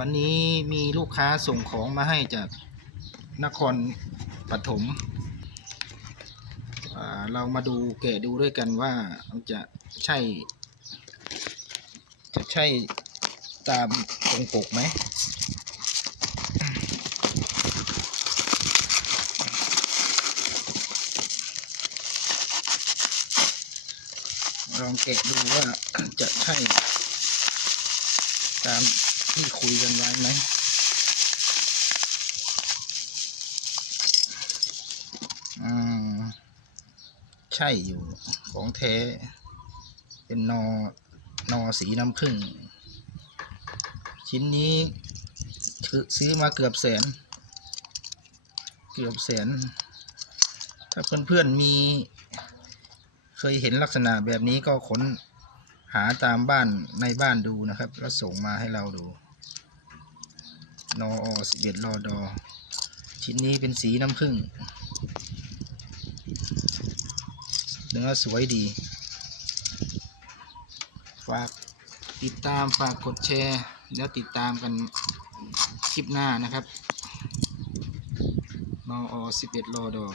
วันนี้มีลูกค้าส่งของมาให้จากนครปฐมเรามาดูแกะดูด้วยกันว่าจะใช่ จะใช่ตามตรงปกไหมลองแกะดูว่าจะใช่ตาม ที่คุยกันไว้ไหมอืมใช่อยู่ของแท้ เป็นนอนอสีน้ำผึ้งชิ้นนี้ซื้อมาเกือบแสน เกือบแสน ถ้าเพื่อนๆมี เคยเห็นลักษณะแบบนี้ก็ค้นหาตามบ้านในบ้านดูนะครับ แล้วส่งมาให้เราดู นอสิบเอ็ดรอดอ ชิ้นนี้เป็นสีน้ำผึ้งเนื้อสวยดี ฝากติดตามฝากกดแชร์ แล้วติดตามกันคลิปหน้านะครับนอสิบเอ็ดรอดอ